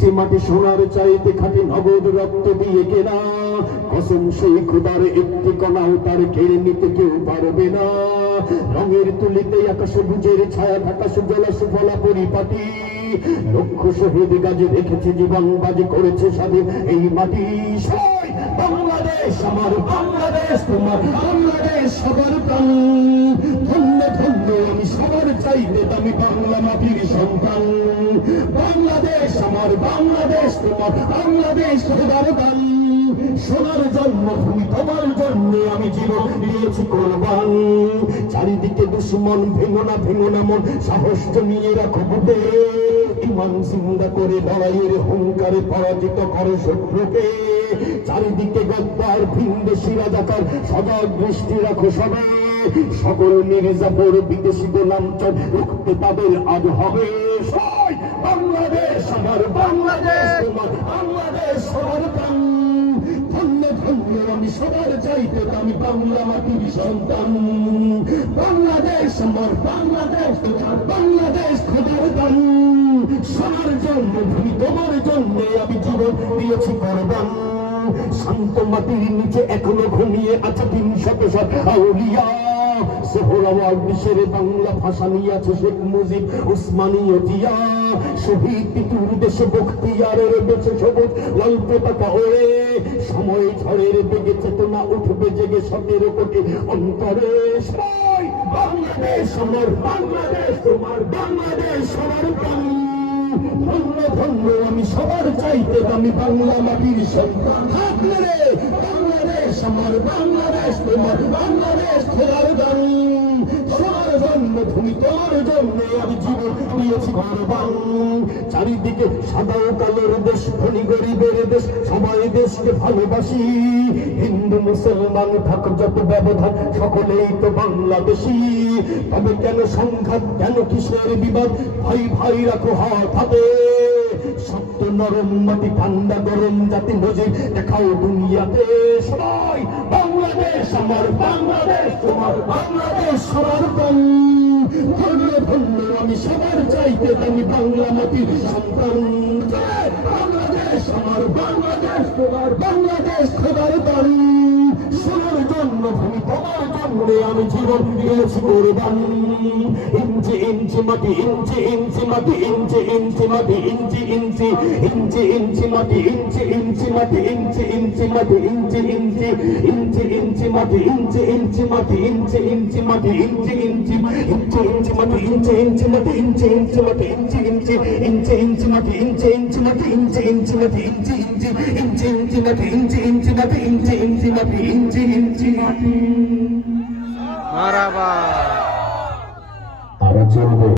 ইঞ্চি মাটি সোনার চাইতে খাঁটি নগদ রক্ত দিয়ে কেনা, কসম সেই খোদার একটি কণাও তার কেড়ে নিতে কেউ পারবে না। রঙের তুলিতে আকাশ বুঝের ছায়া ঢাকা সুজলা সুফলা পরিপাটি, লক্ষ শহীদ গাজে রেখেছে জীবন বাজি করেছে স্বাধীন এই মাটি। বাংলাদেশ আমার বাংলাদেশ তোমার বাংলাদেশ সবার প্রাণ, ধন্য ধন্য আমি সবার চাইতে দামি বাংলা মাটির সন্তান। বাংলাদেশ আমার বাংলাদেশ তোমার বাংলাদেশ খোদার দান, সোনার জন্মভূমি তোমার জন্য আমি জীবন দিয়েছি কোরবান। চারিদিকে দুশ্মন ভেঙো না মন, সাহস জমিয়ে রাখো বুকে, ইমান জিন্দা করে লড়াইয়ের হুঙ্কারে পরাজিত করো শত্রুকে। চারিদিকে গদ্দার ভিনদেশী রাজাকার, সজাগ দৃষ্টি রাখো সবে, সকল মির্জাপুর বিদেশি গোলাম চোখ রুখতে তাদের আজ হবে। বাংলাদেশ আমার বাংলাদেশ তোমার বাংলাদেশ সবার প্রাণ, ধন্য ধন্য আমি সবার চাইতে আমি বাংলা মাটির সন্তান। বাংলাদেশ আমার বাংলাদেশ তোমার বাংলাদেশ খোদার দান, সবার জন্মভূমি তোমার জন্য আমি জীবন দিয়েছি কোরবান। শান্ত মাটির নিচে এখনো ঘুমিয়ে আছে ৩০০ আউলিয়া, সোহরাওয়ার্ড দেশের বাংলা ভাষা নিয়ে আছে শেখ মুজিব উসমানীয় জিয়া। শহীদ পিতুর দেশে বখতিয়ারের বেঁচে সবুজ লাল পতাকা ওড়ে, সময় ঝড়ের বেগে চেতনা উঠবে জেগে ১৭ কোটি অন্তরে। বাংলাদেশ আমার বাংলাদেশ তোমার বাংলাদেশ সবার প্রাণ, ধন্য ধন্য আমি সবার চাইতে আমি বাংলা মাটির সন্তান। বাংলাদেশ আমার বাংলাদেশ তোমার বাংলাদেশ খোদার দান, সোনার জন্মভূমি তোমার জন্য আমি জীবন দিয়েছি কোরবান। চারিদিকে সাদা ও কালোর দেশ, ধনী গরিবের দেশ, সবাই দেশকে ভালোবাসি। হিন্দু মুসলমান থাক যত ব্যবধান, সকলেই তো বাংলাদেশি। তবে কেন সংঘাত, কেন কিসের বিবাদ, ভাই ভাই রাখো হাত হাতে। শক্ত নরম মাটি ঠান্ডা গরম জাতি নজির দেখাও দুনিয়াতে। সবাই বাংলাদেশ আমার বাংলাদেশ তোমার বাংলাদেশ সবার প্রাণ, ধন্য ধন্য আমি সবার চাইতে আমি বাংলা মাটির সন্তান। বাংলাদেশ আমার বাংলাদেশ তোমার বাংলাদেশ খোদার দান, সোনার জন্মভূমি তোমার জন্য আমি জীবন দিয়েছি কোরবান। ইঞ্চি ইঞ্চি মাটি ইঞ্চি ইঞ্চি মাটি ইঞ্চি ইঞ্চি মাটি ইঞ্চি ইঞ্চি ইঞ্চি ইঞ্চি মাটি ইঞ্চি ইঞ্চি মাটি ইঞ্চি ইঞ্চি মাটি ইঞ্চি ইঞ্চি ইঞ্চি ইঞ্চি মাটি ইঞ্চি ইঞ্চি মাটি ইঞ্চি ইঞ্চি মাটি ইঞ্চি ইঞ্চি ইঞ্চি ইঞ্চি মাটি ইঞ্চি ইঞ্চি মাটি ইঞ্চি ইঞ্চি মাটি ইঞ্চি ইঞ্চি ইঞ্চি ইঞ্চি মাটি ইঞ্চি ইঞ্চি মাটি ইঞ্চি ইঞ্চি মাটি ইঞ্চি ইঞ্চি ইঞ্চি ইঞ্চি মাটি ইঞ্চি ইঞ্চি মাটি ইঞ্চি ইঞ্চি মাটি ইঞ্চি ইঞ্চি মাটি। মারাবা।